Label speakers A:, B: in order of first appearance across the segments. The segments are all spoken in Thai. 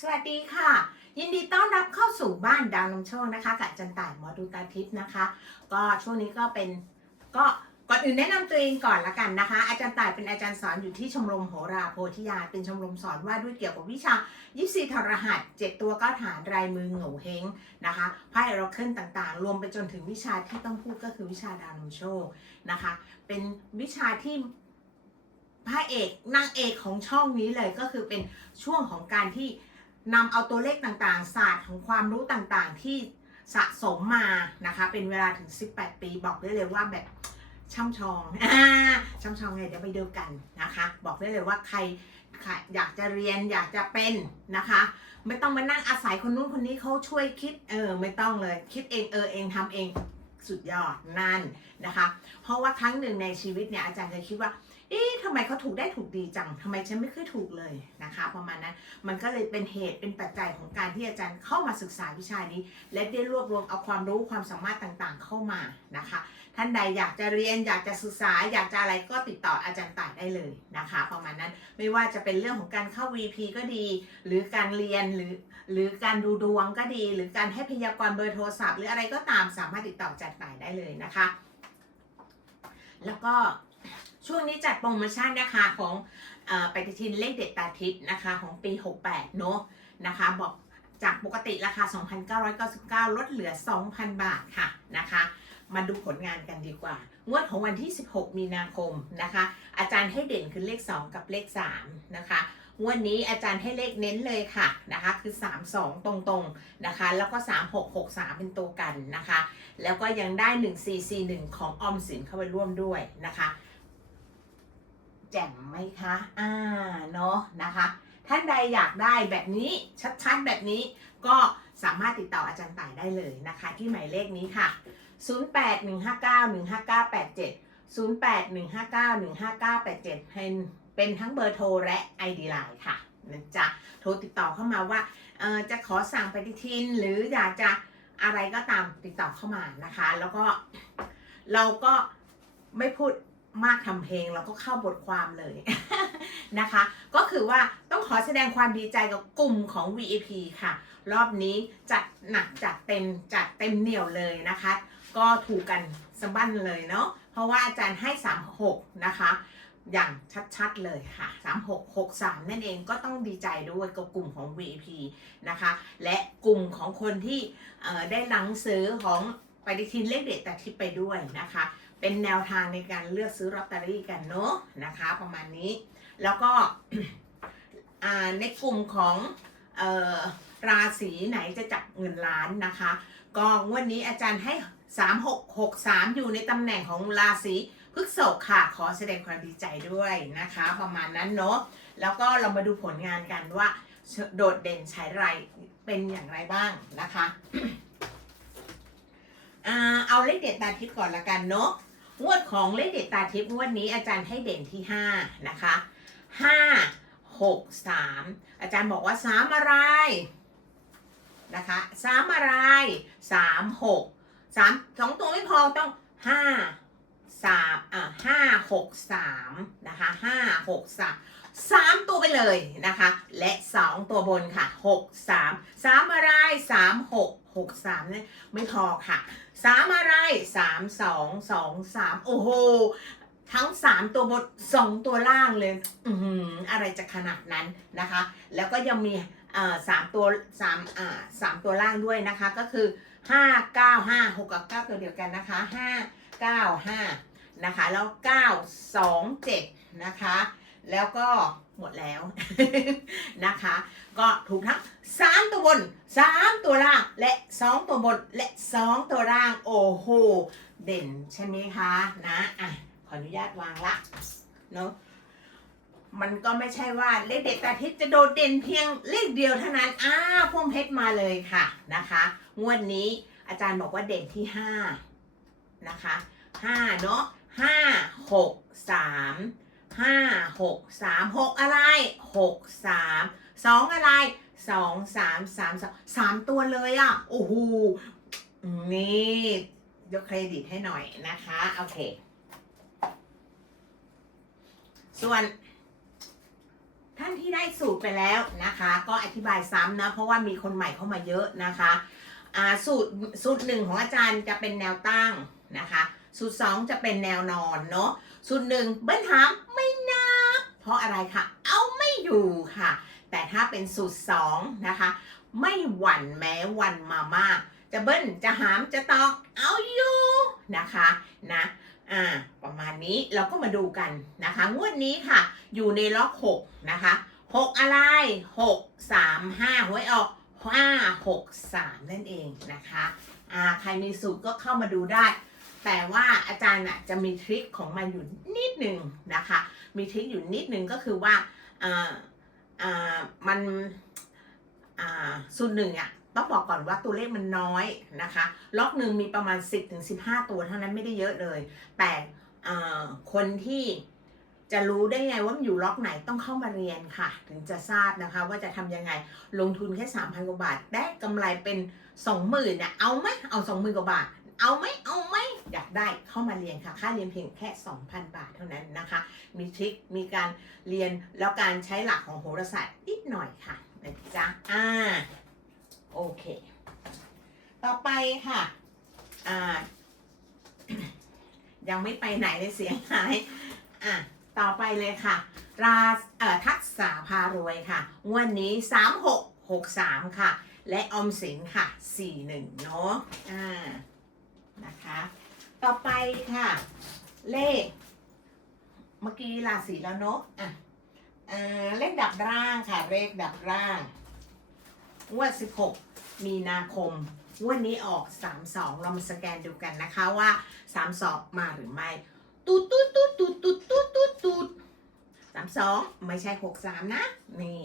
A: สวัสดีค่ะ ยินดีต้อนรับเข้าสู่บ้านดาวนำโชคนะคะกับอาจันต่ายหมอดูตาทิพย์นะคะ ก็ช่วงนี้ก็เป็นก็ก่อนอื่นแนะนำตัวเองก่อนละกันนะคะ อาจารย์ต่ายเป็นอาจารย์สอนอยู่ที่ชมรมโหราโพธิญาเป็นชมรมสอนว่าด้วยเกี่ยวกับวิชายิสีทรหัสเจ็ดตัวก้าฐานรายมือโง่เฮงนะคะไพ่ราเคลื่อนต่างๆ รวมไปจนถึงวิชาที่ต้องพูดก็คือวิชาดาวนำโชคนะคะ เป็นวิชาที่พระเอกนางเอกของช่องนี้เลยก็คือเป็นช่วงของการที่ นำเอาตัวเลขต่างๆ ศาสตร์ของความรู้ต่างๆ ที่สะสมมานะคะ เป็นเวลาถึง 18 ปีบอกได้เลยว่าแบบช่ำชองอ่าช่ำชองไงเดี๋ยวไปดูกันนะคะ บอกได้เลยว่าใครใครอยากจะเรียนอยากจะเป็นนะคะ ไม่ต้องมานั่งอาศัยคนนู้นคนนี้เขาช่วยคิดเออไม่ต้องเลย คิดเองเออเองทำเองสุดยอดนั่นนะคะ เพราะว่าครั้งหนึ่งในชีวิตเนี่ยอาจารย์เคยคิดว่า เอ๊ะทำไมเขาถูกได้ถูกดีจังทำไมฉันไม่เคยถูกเลยนะคะประมาณนั้นมันก็เลยเป็นเหตุเป็นปัจจัยของการที่อาจารย์เข้ามาศึกษาวิชานี้ และได้รวบรวมเอาความรู้ความสามารถต่างๆ เข้ามานะคะ ท่านใดอยากจะเรียนอยากจะศึกษา อยากจะอะไรก็ติดต่ออาจารย์ต่ายได้เลยนะคะ ประมาณนั้นไม่ว่าจะเป็นเรื่องของการเข้า VP ก็ดี หรือการเรียนหรือหรือการดูดวงก็ดี หรือการให้พยากรณ์เบอร์โทรศัพท์ หรืออะไรก็ตามสามารถติดต่ออาจารย์ต่ายได้เลยนะคะ แล้วก็ ช่วงนี้จัดโปรโมชั่นนะคะของอปฏิทินเลขเด็ดตาทิพย์นะคะของปี 68 เนอะนะคะบอกจากปกติราคา 2,999 ลดเหลือ 2,000 บาทค่ะนะคะ มาดูผลงานกันดีกว่างวดของวันที่ 16 มีนาคมนะคะ อาจารย์ให้เด่นคือเลข 2 กับเลข 3 นะคะงวดนี้อาจารย์ให้เลขเน้นเลยค่ะนะคะ คือ 3 2 ตรงๆนะคะ แล้วก็ 3 6 6 3 เป็นตัวกันนะคะ แล้วก็ยังได้ 1 4 4 1 ของออมสินเข้าไปร่วมด้วยนะคะ แจ่มไหมคะ อ่า เนาะนะคะ ท่านใดอยากได้แบบนี้ชัดๆแบบนี้ก็สามารถติดต่ออาจารย์ต่ายได้เลยนะคะ ที่หมายเลขนี้ค่ะ 0815915987 0815915987 เป็นเป็นทั้งเบอร์โทรและ ID Line ค่ะนะจ๊ะโทรติดต่อเข้ามาว่าจะขอสั่งปฏิทิน หรืออยากจะอะไรก็ตามติดต่อเข้ามานะคะ แล้วก็เราก็ไม่พูด มากทำเพลงเราก็เข้าบทความเลยนะคะ ก็คือว่าต้องขอแสดงความดีใจกับกลุ่มของ VIP ค่ะ รอบนี้จัดหนักจัดเต็มจัดเต็มเหนียวเลยนะคะ ก็ถูกกันสะบั้นเลยเนาะเพราะว่าอาจารย์ให้ 36 นะคะ อย่างชัดๆเลยค่ะ 3663 นั่นเองก็ต้องดีใจด้วยกับกลุ่มของ VIP นะคะ และกลุ่มของคนที่ได้หนังสือของปฏิทินเลขเด็ดแต่ทิพย์ไปด้วยนะคะ เป็นแนวทางในการเลือกซื้อลอตเตอรี่กันเนาะนะคะ ประมาณนี้ แล้วก็ในกลุ่มของออราศีไหนจะจับเงินล้านนะคะ ก็งวดนนี้อาจารย์ให้ 3663 อยู่ในตำแหน่งของราศีพฤษภค่ะ ขอแสดงความดีใจด้วยนะคะ ประมาณนั้นเนาะแล้วก็เรามาดูผลงานกันว่าโดดเด่นใช้ไรเป็นอย่างไรบ้างนะคะเอาเลขเด็ดตาทิพย์ก่อนละกันเนาะ งวดของเลขเด็ดตาทิพย์งวดนี้อาจารย์ให้เด่นที่5นะคะ5 6 3 อาจารย์บอกว่า 3 อะไรนะคะ3อะไร 3 6 3สองตัวไม่พอต้อง 5 3อ่า5 6 3นะคะ5 6 3 3 ตัวไปเลยนะคะ และ 2 ตัวบนค่ะ 6 3 3 อะไร 3 6 6 3เนี่ยไม่พอค่ะ สามอะไรสามสองสองสามโอ้โห ทั้งสามตัวบนสองตัวล่างเลย อืออะไรจะขนาดนั้นนะคะ แล้วก็ยังมีอ่อสามตัวสามอ่าสามตัวล่างด้วยนะคะ ก็คือห้าเก้าห้าหกกับเก้าตัวเดียวกันนะคะห้าเก้าห้านะคะ แล้วเก้าสองเจ็ดนะคะ แล้วก็ หมดแล้วนะคะ ก็ถูกทั้ง3ตัวบน3ตัวล่างและ2ตัวบนและ2ตัวล่าง โอ้โห เด่นใช่ไหมคะนะอะขออนุญาตวางละเนาะมันก็ไม่ใช่ว่าเลขเด็ดตาทิพย์จะโดดเด่นเพียงเลขเดียวเท่านั้นอ้าวพวงเพชรมาเลยค่ะนะคะ งวดนี้อาจารย์บอกว่าเด่นที่5นะคะ5เนาะ 5 6 3 5 6 3 6อะไร6 3สามสองอะไรสองสามสามสองสามตัวเลยอะโอ้โหนี่ยกเครดิตให้หน่อยนะคะโอเค ส่วน ท่านที่ได้สูตรไปแล้วนะคะ ก็อธิบายซ้ำนะ เพราะว่ามีคนใหม่เข้ามาเยอะนะคะ สูตรสูตรหนึ่งของอาจารย์จะเป็นแนวตั้งนะคะ สูตรสองจะเป็นแนวนอนเนาะสูตรหนึ่งเบิ้ลถามไม่นับ เพราะอะไรคะเอาไม่อยู่ค่ะ แต่ถ้าเป็นสูตรสองนะคะ ไม่หวั่นแม้วันมามากจะเบิ้ลจะหามจะตอกเอาอยู่นะคะนะอ่าประมาณนี้เราก็มาดูกันนะคะ งวดนี้ค่ะ อยู่ในล็อกหกนะคะหกอะไรหกสามห้าหวยออกห้าหกสามนั่นเองนะคะอ่าใครมีสูตรก็เข้ามาดูได้ แต่ว่าอาจารย์น่ะจะมีทริคของมันอยู่นิดหนึ่งนะคะ มีทริคอยู่นิดหนึ่งก็คือว่าอ่าอ่ามันอ่าสูตรหนึ่งอะต้องบอกก่อนว่าตัวเลขมันน้อยนะคะ ล็อกหนึ่งมีประมาณ 10-15ตัวเท่านั้นไม่ได้เยอะเลย แต่อ่าคนที่จะรู้ได้ไงว่ามันอยู่ล็อกไหนต้องเข้ามาเรียนค่ะ ถึงจะทราบนะคะ ว่าจะทำยังไงลงทุนแค่ 3,000 กว่าบาท ได้กำไรเป็น 20,000เนี่ยเอาไหมเอา 20,000 กว่าบาท เอาไหมเอาไหมอยากได้เข้ามาเรียนค่ะ ค่าเรียนเพียงแค่ 2,000 บาทเท่านั้นนะคะ มีทริค มีการเรียนแล้วการใช้หลักของโหราศาสตร์นิดหน่อยค่ะนะจ๊ะอ่าโอเค ต่อไปค่ะอ่ายังไม่ไปไหนเลยเสียงหายอะต่อไปเลยค่ะ ราเอ่อทักษาพารวยค่ะงวดนนี้ 3663 ค่ะ และออมสินค่ะ 41 เนาะอ่า นะคะ ต่อไปค่ะ เลข เมื่อกี้ราศีแล้วเนาะอะเลขดับร่างค่ะ เลขดับร่างงวด16มีนาคมวดนี้ออก 32 เรามาสแกนดูกันนะคะว่า 32 มาหรือไม่ตูดตูดตูดตูดตูดตูดตูดตูดสามสองไม่ใช่หกสามนะ นี่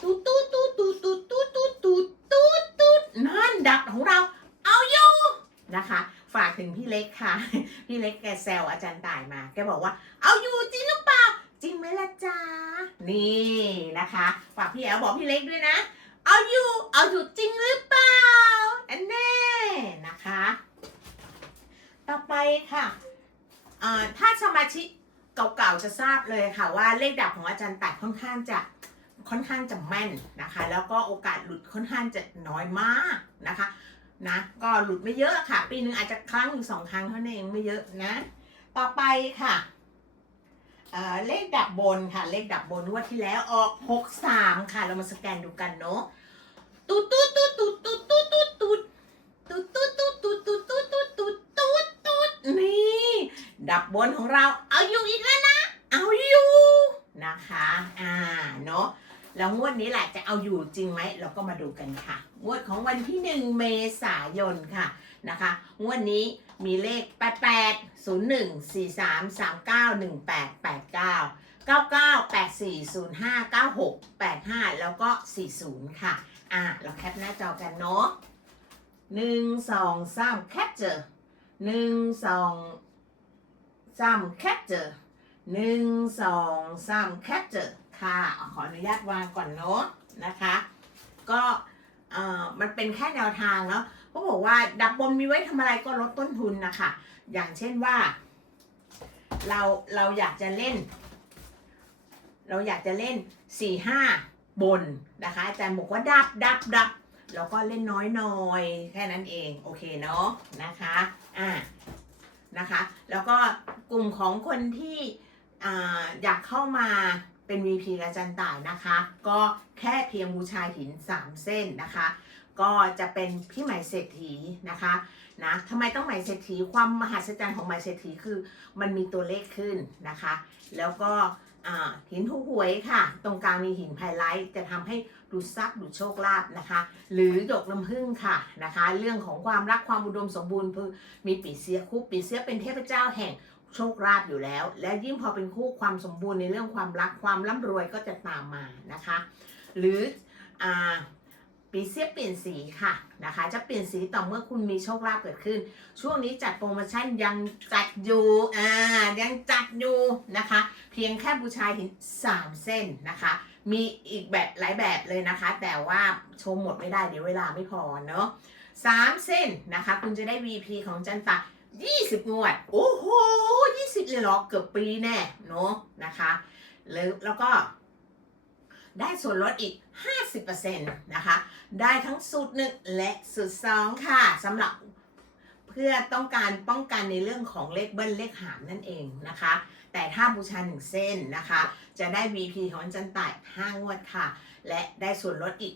A: ตูดตูดตูดตูดตูดตูดตูดตูดตูดตูดนั่นดับของเราเอาอยู่นะคะ ฝากถึงพี่เล็กค่ะ พี่เล็กแกแซวอาจารย์ต่ายมา แกบอกว่า เอาอยู่จริงหรือเปล่า จริงไหมล่ะจ๊ะ นี่นะคะ ฝากพี่แอลบอกพี่เล็กด้วยนะ เอาอยู่ เอาอยู่จริงหรือเปล่า อันแน่นะคะ ต่อไปค่ะเอ่อถ้าสมาชิกเก่าๆจะทราบเลยค่ะว่าเลขดับของอาจารย์ตัดค่อนข้างจะค่อนข้างจะแม่นนะคะ แล้วก็โอกาสหลุดค่อนข้างจะน้อยมากนะคะ นะก็หลุดไม่เยอะค่ะ ปีหนึ่งอาจจะครั้งหรือสองครั้งเท่านั้นเองไม่เยอะนะ ต่อไปค่ะเเลขดับบนค่ะ เลขดับบนงวดที่แล้วออกหกสามค่ะ เรามาสแกนดูกันเนาะตูดตูดตูดตูดตูดตูดตูดตูดตูดตูดตูดตูดตูดตูดตูดตูดตูดตูดนี่ดับบนของเราเอาอยู่อีกแล้วนะ เอาอยู่นะคะ อ่าเนาะ แล้วงวดนี้แหละจะเอาอยู่จริงไหมเราก็มาดูกันค่ะ งวดของวันที่ 1 เมษายนค่ะนะคะ งวดนี้มีเลข 88 01 43 39 18 89 99 84 05 96 85 แล้วก็ 40 ค่ะ อ่าเราแคปหน้าจอกันเนาะ1 2 3แคปเจอ1 2สามแคปเจอร์หนึ่งสองสามแคปเจอร์ ค่ะ ขออนุญาตวางก่อนเนาะนะคะ ก็เอ่อมันเป็นแค่แนวทางเนาะเขาบอกว่าดับบนมีไว้ทำอะไรก็ลดต้นทุนนะคะ อย่างเช่นว่า เราเราอยากจะเล่น เราอยากจะเล่นสี่ห้าบนนะคะอาจารย์บอกว่าดับดับดับเราก็เล่นน้อยหน่อยแค่นั้นเองโอเคเนาะนะคะอ่านะคะ แล้วก็กลุ่มของคนที่อาอยากเข้ามา เป็น VP กับอาจันต่ายนะคะ ก็แค่เพียงบูชาหิน 3 เส้นนะคะ ก็จะเป็นพี่ใหม่เศรษฐีนะคะนะทำไมต้องใหม่เศรษฐีความมหัศจรรย์ของใหม่เศรษฐีคือ มันมีตัวเลขขึ้นนะคะ แล้วก็หินถูกหวยค่ะ ตรงกลางมีหินไพไลท์จะทำให้ดูทรัพย์ดูโชคลาภนะคะ หรือดอกน้ำผึ้งค่ะนะคะ เรื่องของความรักความอุดมสมบูรณ์คือมีปีเสียคู่ปีเสียเป็นเทพเจ้าแห่ง โชคลาภอยู่แล้ว และยิ่งพอเป็นคู่ความสมบูรณ์ในเรื่องความรักความร่ำรวยก็จะตามมานะคะ หรืออ่าปีเสียเปลี่ยนสีค่ะนะคะ จะเปลี่ยนสีต่อเมื่อคุณมีโชคลาภเกิดขึ้น ช่วงนี้จัดโปรโมชั่นยังจัดอยู่อ่ายังจัดอยู่นะคะ เพียงแค่บูชาหิน3 เส้นนะคะ มีอีกแบบหลายแบบเลยนะคะ แต่ว่าชมหมดไม่ได้เดี๋ยวเวลาไม่พอเนาะสามเส้นนะคะ คุณจะได้ VP ของจันตา ยี่สิบงวด โอ้โหยี่สิบเลยเหรอ เกือบปีแน่เนาะนะคะ แล้วแล้วก็ได้ส่วนลดอีก 50%นะคะ ได้ทั้งสูตรหนึ่งและสูตรสองค่ะสำหรับ เพื่อต้องการป้องกันในเรื่องของเลขเบิ้ลเลขหามนั่นเองนะคะ แต่ถ้าบูชาหนึ่งเส้นนะคะ จะได้ VP ของอาจันต่าย5งวดค่ะ และได้ส่วนลดอีก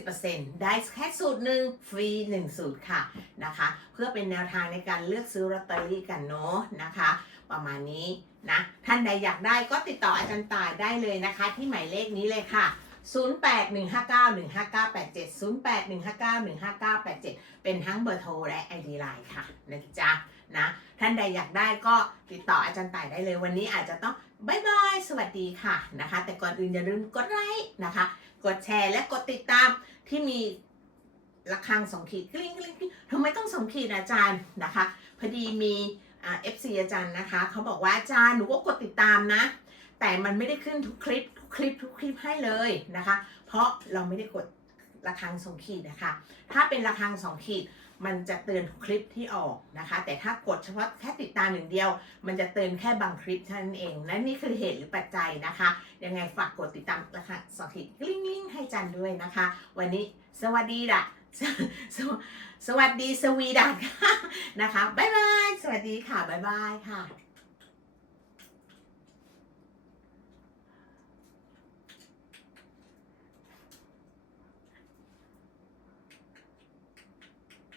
A: 50%ได้แค่สูตรหนึ่งฟรี 1 สูตรค่ะนะคะ เพื่อเป็นแนวทางในการเลือกซื้อลอตเตอรี่กันเนาะนะคะ ประมาณนี้นะ ท่านใดอยากได้ก็ติดต่ออาจารย์ต่ายได้เลยนะคะ ที่หมายเลขนี้เลยค่ะ 0815915987 0815915987 เป็นทั้งเบอร์โทรและ ID Line ค่ะนะจ๊ะนะท่านใดอยากได้ก็ติดต่ออาจารย์ต่ายได้เลยวันนี้อาจจะต้องบายบาย สวัสดีค่ะนะคะ แต่ก่อนอื่นอย่าลืมกดไลค์นะคะ กดแชร์และกดติดตามที่มีระฆังสองขีดกลิ้งกลิ้งกลิ้งทำไมต้องสองขีดอาจารย์นะคะ พอดีมีเอ่า FC อาจารย์นะคะ เขาบอกว่าอาจารย์หนูก็กดติดตามนะ แต่มันไม่ได้ขึ้นทุกคลิปทุกคลิปทุกคลิปให้เลยนะคะ เพราะเราไม่ได้กดระฆังสองขีดนะคะ ถ้าเป็นระฆังสองขีดมันจะเตือนทุกคลิปที่ออกนะคะ แต่ถ้ากดเฉพาะแค่ติดตามอย่างเดียว มันจะเตือนแค่บางคลิปเท่านั้นเอง และนี่คือเหตุหรือปัจจัยนะคะ ยังไงฝากกดติดตามราคาสองขีดกลิ้งลิ้งให้จันด้วยนะคะ วันนี้สวัสดีล่ะสสวสวัสดีสวีดันนะคะ บ๊ายบาย สวัสดีค่ะ บ๊ายบายค่ะ